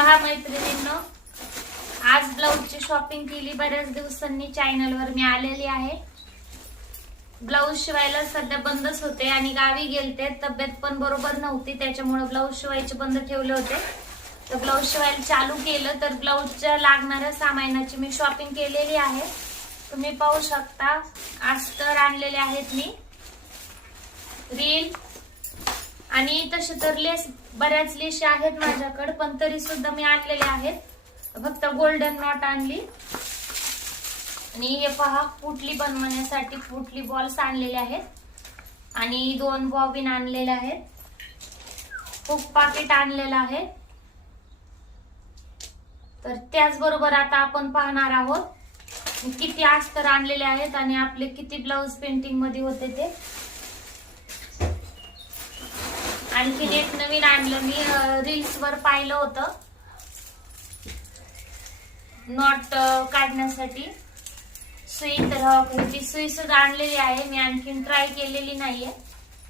पहा मैत्रिणींनो आज ब्लाऊजची शॉपिंग केली बऱ्याच दिवसांनी चॅनलवर मी आलेली आहे. ब्लाऊज शिवायला सध्या बंदच होते आणि गावी गेलते. तब्येत पण बरोबर नव्हती त्याच्यामुळे ब्लाऊज शिवायचे बंद ठेवले होते. तर ब्लाऊज शिवायला चालू केलं तर ब्लाऊजच्या लागणाऱ्या सामानाची मी शॉपिंग केलेली आहे. तुम्ही पाहू शकता अस्तर आणलेले आहेत मी. रील आणि तसे तर लेस बऱ्याच लेशी आहेत माझ्याकडे पण तरी सुद्धा मी आणलेले आहेत. फक्त गोल्डन नॉट आणली. आणि हे पहा पुटली बनवण्यासाठी पुटली बॉल्स आणलेले आहेत. आणि दोन बॉबिन आणलेले आहेत. खूप पाकिट आणलेलं आहे. तर त्याचबरोबर आता आपण पाहणार आहोत किती अस्तर आणलेले आहेत आणि आपले किती ब्लाऊज पेंटिंगमध्ये होते ते. आणखीन एक नवीन आणलं मी रील्स वर पाहिलं होतं. नॉट काढण्यासाठी. सुई तर अं, ती म्हणजे सुई सुद्धा आणलेली आहे. मी आणखीन ट्राय केलेली नाहीये.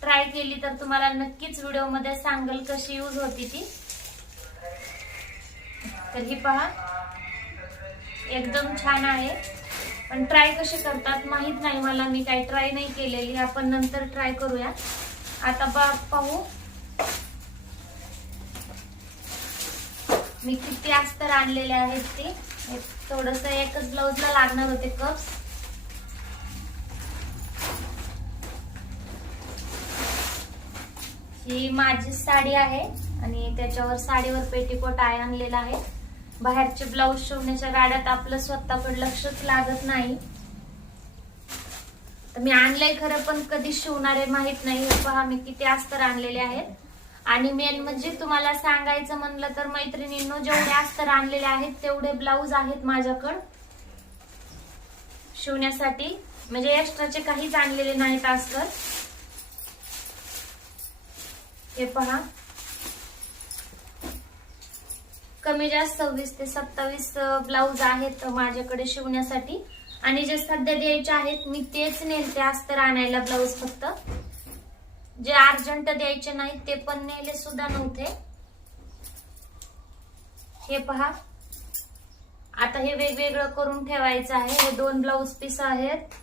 ट्राय केली तर तुम्हाला नक्कीच व्हिडिओमध्ये कशी यूज होती ती. तर ही पहा. एकदम छान आहे. पण ट्राय कशी करतात माहीत नाही मला. मी काही ट्राय नाही केलेली. आपण नंतर ट्राय करूया. आता बा पाहू. मी किती अस्तर आणलेले आहेत ते? थोडस एकच ब्लाऊजला लागणार होते कप्स ही माझी साडी आहे आणि त्याच्यावर साडीवर पेटीकोट आय आणलेला आहे. बाहेरचे ब्लाऊज शिवण्याच्या गाड्यात आपलं स्वतःकडे लक्षच लागत नाही. तर मी आणलंय खरं पण कधी शिवणार आहे माहीत नाही. पहा मी किती अस्तर आणलेले आहेत. आणि मेन म्हणजे तुम्हाला सांगायचं म्हणलं तर मैत्रिणींनो जेवढे अस्तर आणलेले आहेत तेवढे ब्लाऊज आहेत माझ्याकडं. शिवण्यासाठी. म्हणजे एक्स्ट्राचे काहीच आणलेले नाहीत अस्तर. हे पहा. कमी जास्त सव्वीस ते सत्तावीस ब्लाऊज आहेत माझ्याकडे शिवण्यासाठी. आणि जे सध्या द्यायचे आहेत मी तेच नेलते अस्तर आणायला ब्लाऊज फक्त. जे अर्जंट द्यायचे नाहीत ते पण नेले सुद्धा नव्हते. हे पहा. आता हे वेगवेगळं करून ठेवायचं आहे. हे दोन ब्लाऊज पीस आहेत.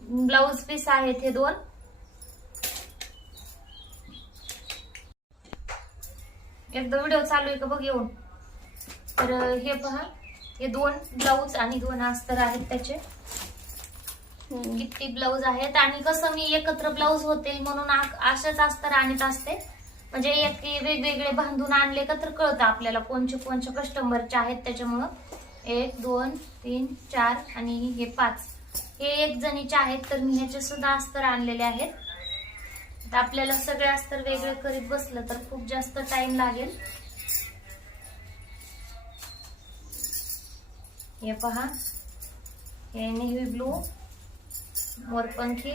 ब्लाऊज पीस आहेत हे दोन. एकदा व्हिडिओ चालू आहे का बघ येऊन. तर हे पहा. हे दोन ब्लाऊज आणि दोन अस्तर आहेत त्याचे. किती ब्लाऊज आहेत आणि कसं मी एकत्र ब्लाऊज होतील म्हणून आ- असेच अस्तर आणत असते. म्हणजे एक वेगवेगळे बांधून आणले का तर कळतं आपल्याला कोणचे कोणचे कस्टमरचे आहेत त्याच्यामुळं. एक दोन तीन चार आणि हे पाच. हे एक जणीचे आहेत तर मी ह्याचे सुद्धा अस्तर आणलेले आहेत. तर आपल्याला सगळे अस्तर वेगळे करीत बसलं तर खूप जास्त टाइम लागेल. हे पहा. हे नेव्ही ब्लू. मोरपंखी.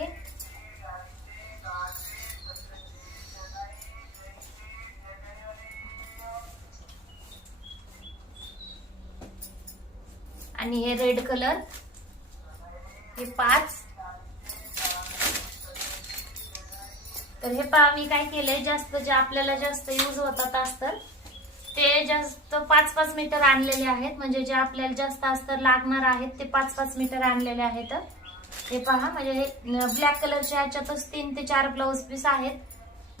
आणि हे रेड कलर हे पाच. तर हे पहा मी काय केलंय? जास्त जे आपल्याला जास्त यूज होतात अस्तर ते जास्त पाच पाच मीटर आणलेले आहेत. म्हणजे जे आपल्याला जास्त अस्तर लागणार आहेत ते पाच पाच मीटर आणलेले आहेत. हे पहा म्हणजे हे ब्लॅक कलरच्या ह्याच्यातच तीन ते चार ब्लाऊज पीस आहेत.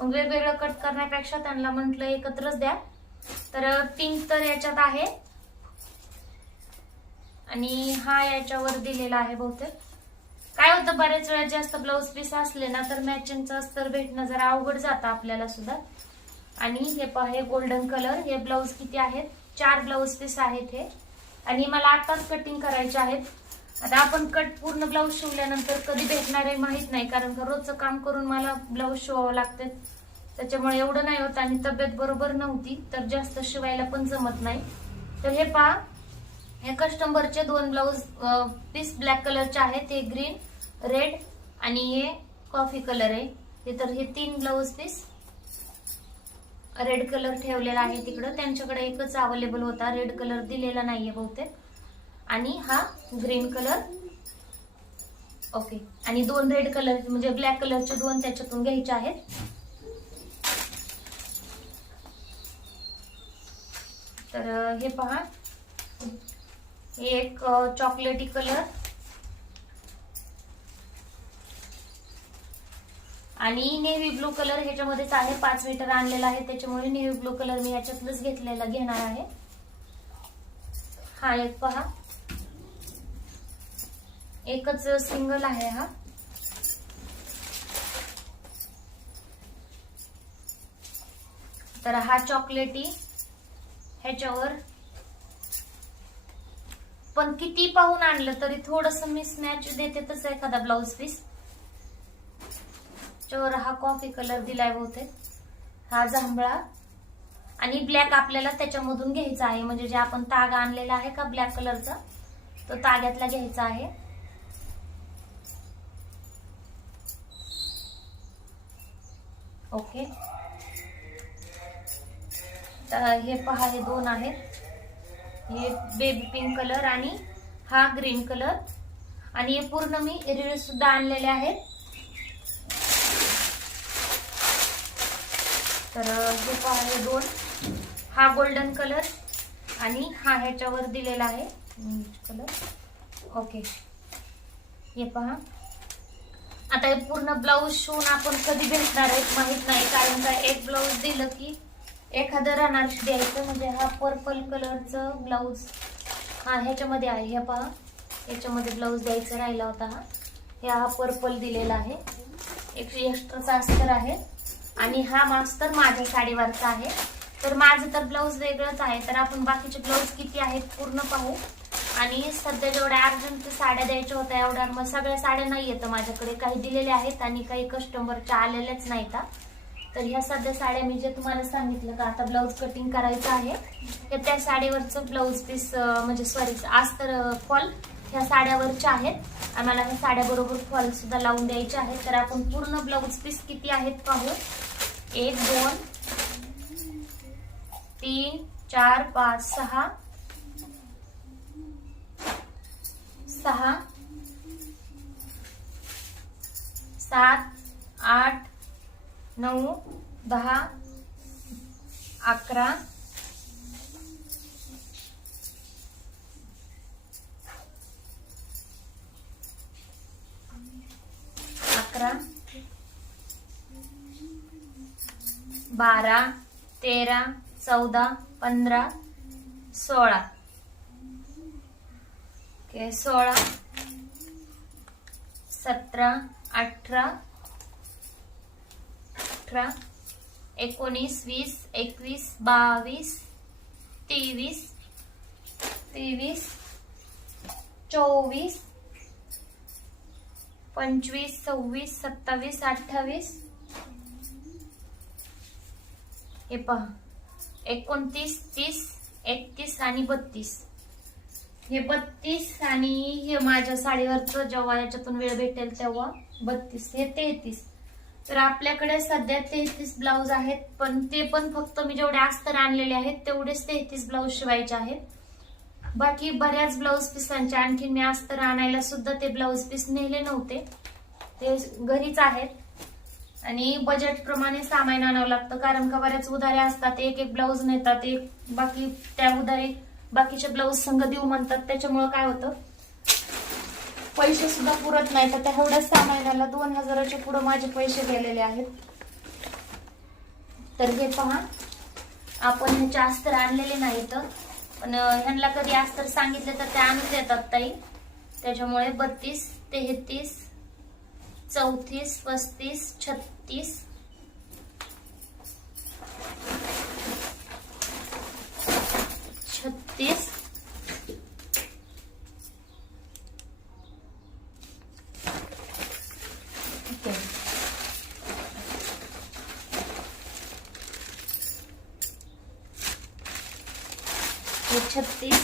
मग वेगवेगळं कट करण्यापेक्षा त्यांना म्हटलं एकत्रच द्या. तर पिंक तर याच्यात आहे. आणि हा याच्यावर दिलेला आहे बहुतेक. काय होतं बरेच वेळा जास्त ब्लाऊज पीस असले ना तर मॅचिंगचं अस्तर भेटणं जरा अवघड जातं आपल्याला सुद्धा. आणि हे पहा हे गोल्डन कलर हे ब्लाऊज किती आहेत? चार ब्लाऊज पीस आहेत हे. आणि मला आताच कटिंग करायचे आहेत. आता आपण कट पूर्ण ब्लाऊज शिवल्यानंतर कधी भेटणार आहे माहीत नाही कारण का रोजचं काम करून मला ब्लाऊज शिवावं लागते. त्याच्यामुळे एवढं नाही होत आणि तब्येत बरोबर नव्हती तर जास्त शिवायला पण जमत नाही. तर हे पहा हे कस्टमरचे दोन ब्लाऊज पीस ब्लॅक कलरचे आहेत हे ग्रीन रेड आणि हे कॉफी कलर आहे. हे तर हे तीन ब्लाऊज पीस रेड कलर ठेवलेला आहे तिकडं. त्यांच्याकडे एकच अवेलेबल होता. रेड कलर दिलेला नाहीये बहुतेक. आणि हा ग्रीन कलर. ओके आणि दोन रेड कलर म्हणजे ब्लॅक कलरचे दोन त्याच्यातून घ्यायचे आहेत. तर हे पहा. हे एक चॉकलेटी कलर आणि नेव्ही ब्लू कलर ह्याच्यामध्येच आहे. पाच मीटर आणलेला आहे. त्याच्यामुळे नेव्ही ब्लू कलर मी याच्यातलंच घेतलेला घेणार आहे. हा एक पहा. एकच सिंगल आहे हा. तर हा चॉकलेटी ह्याच्यावर. पण किती पाहून आणलं तरी थोडस मिसमॅच देते तसं एखादा ब्लाऊज पीस त्याच्यावर हा कॉफी कलर दिलाय बहुतेक. हा जांभळा. आणि ब्लॅक आपल्याला त्याच्यामधून घ्यायचा आहे. म्हणजे जे आपण ताग आणलेला आहे का ब्लॅक कलरचा तो ताग्यातला घ्यायचा आहे. ओके. तर हे पहा हे दोन आहेत. हे बेबी पिंक कलर आणि हा ग्रीन कलर आणि हे पूर्ण मी रीळ सुद्धा आणलेले आहेत. तर हे पहा हे दोन. हा गोल्डन कलर आणि हा ह्याच्यावर दिलेला आहे. Colour okay. हे पहा. आता हे पूर्ण ब्लाऊज शिवून आपण कधी भेटणार आहेत माहीत नाही कारण का एक ब्लाऊज दिलं की एखादं राहणार द्यायचं म्हणजे हा पर्पल कलरचं ब्लाऊज हा ह्याच्यामध्ये आहे हे पहा. याच्यामध्ये ब्लाऊज द्यायचा राहिला होता हा. हे हा पर्पल दिलेला आहे. एक एक्स्ट्राचा अस्तर आहे. आणि हा मास्तर माझ्या साडीवरचा आहे. तर माझं तर ब्लाऊज वेगळंच आहे तर आपण बाकीचे ब्लाऊज किती आहेत पूर्ण पाहू. आणि सध्या जेवढ्या अर्जंट साड्या द्यायच्या होत्या एवढ्या मग सगळ्या साड्या नाही येतं माझ्याकडे. काही दिलेल्या आहेत आणि काही कस्टमरच्या आलेल्याच नाहीत. तर ह्या सध्या साड्या मी जे तुम्हाला सांगितलं का आता ब्लाऊज कटिंग करायचं आहे. तर त्या साडीवरचं ब्लाऊज पीस म्हणजे सॉरी तर फॉल ह्या साड्यावरच्या आहेत. आम्हाला ह्या साड्या बरोबर फॉल सुद्धा लावून द्यायचे आहेत. तर आपण पूर्ण ब्लाऊज पीस किती आहेत पाहू एक दोन तीन चार पाच सहा सहा सात आठ नऊ दहा अकरा अकरा बारा तेरा चौदा पंधरा सोळा. सोळा सतरा अठरा अठरा एकोणीस वीस एकवीस बावीस तेवीस तेवीस चोवीस पंचवीस सव्वीस सत्तावीस अठ्ठावीस. हे पहा एकोणतीस तीस एकतीस आणि बत्तीस. हे बत्तीस आणि हे माझ्या साडीवरचं जेव्हा याच्यातून वेळ भेटेल तेव्हा बत्तीस हे तेहतीस. तर आपल्याकडे सध्या तेहतीस ब्लाऊज आहेत पण ते पण फक्त मी जेवढे अस्तर आणलेले आहेत तेवढेच तेहतीस ब्लाऊज शिवायचे आहेत. बाकी बऱ्याच ब्लाऊज पिसांचे आणखीन मी अस्तर आणायला सुद्धा ते ब्लाऊज पीस नेले नव्हते. ते घरीच आहेत. आणि बजेट प्रमाणे सामान आणावं लागतं कारण का बऱ्याच उधाऱ्या असतात एक एक ब्लाऊज नेतात एक बाकी त्या उधारे बाकीचे ब्लाऊज संघ देऊ म्हणतात त्याच्यामुळं काय होतं? पैसे सुद्धा पुरत नाही. तर तेवढ्या सहा महिन्याला दोन हजाराच्या पुढे माझे पैसे गेलेले आहेत. तर हे पहा आपण ह्याचे अस्तर आणलेले नाही तर. पण ह्यांना कधी अस्तर सांगितले तर ते आणून देतात ताई. त्याच्यामुळे बत्तीस तेहतीस चौतीस पस्तीस छत्तीस तीस छत्तीस.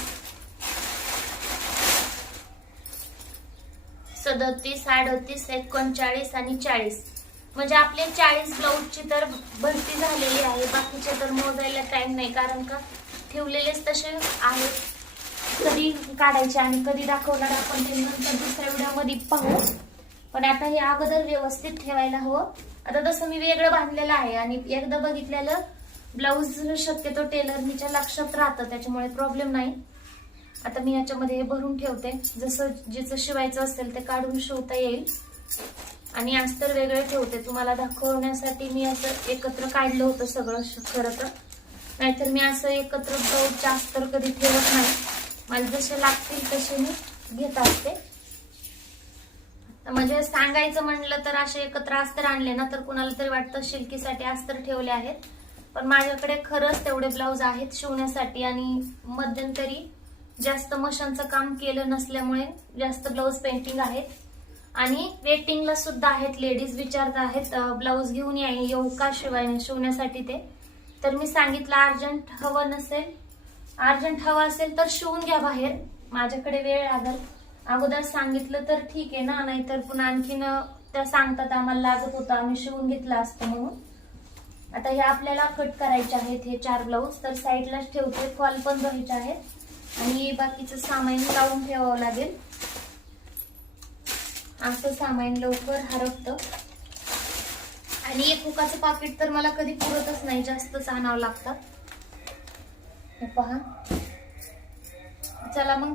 सदतीस अडतीस एकोणचाळीस आणि चाळीस. म्हणजे आपले चाळीस ब्लाऊजची तर भरती झालेली आहे. बाकीचे तर मोजायला टाइम नाही. कारण का? ठेवलेलेच तसे आहेत. कधी काढायचे आणि कधी दाखवणार आपण ते नंतर दुसऱ्या व्हिडिओमध्ये पाहू. पण आता हे अगोदर व्यवस्थित ठेवायला हवं. आता तसं मी वेगळं बांधलेलं आहे आणि एकदा बघितलेलं ब्लाऊज शक्यतो टेलरनीच्या लक्षात राहतं त्याच्यामुळे प्रॉब्लेम नाही. आता मी याच्यामध्ये हे भरून ठेवते. जसं जिचं शिवायचं असेल ते काढून शिवता येईल. आणि अस्तर वेगळे ठेवते. तुम्हाला दाखवण्यासाठी मी असं एकत्र काढलं होतं सगळं खरं तर. नाहीतर मी असं एकत्र ब्लाऊज जास्त तर कधी ठेवत नाही. मला जसे लागतील तसे मी घेत असते. म्हणजे सांगायचं म्हणलं तर असे एकत्र अस्तर आणले ना तर कुणाला तरी वाटतं शिल्कीसाठी अस्तर ठेवले आहेत. पण माझ्याकडे खरंच तेवढे ब्लाऊज आहेत शिवण्यासाठी आणि मध्यंतरी जास्त मशांचं काम केलं नसल्यामुळे जास्त ब्लाऊज पेंटिंग आहेत. आणि वेटिंगला सुद्धा आहेत लेडीज विचारत आहेत ब्लाऊज घेऊन या येऊ का शिवाय शिवण्यासाठी ते? तर मी सांगितलं अर्जंट हवं नसेल अर्जंट हवं असेल तर शिवून घ्या बाहेर. माझ्याकडे वेळ लागल अगोदर सांगितलं तर ठीक आहे ना नाहीतर पुन्हा आणखीन त्या सांगतात आम्हाला लागत होतं आम्ही शिवून घेतलं असतं म्हणून. आता हे आपल्याला कट करायचे आहेत हे चार ब्लाऊज तर साईडलाच ठेवते फॉल पण धुवायचे आहेत. आणि बाकीचं सामान लावून ठेवावं लागेल. असं सामान लवकर हरपतं. आणि एक उकाचं पाकिट तर मला कधी पुरतच नाही जास्तच आणावं लागतात हे पहा. चला मग.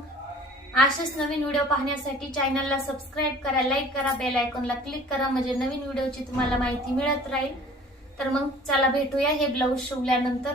अशाच नवीन व्हिडिओ पाहण्यासाठी चॅनलला सबस्क्राईब करा लाईक करा बेल आयकॉनला क्लिक करा म्हणजे नवीन व्हिडिओची तुम्हाला माहिती मिळत राहील. तर मग चला भेटूया हे ब्लाऊज शिवल्यानंतर.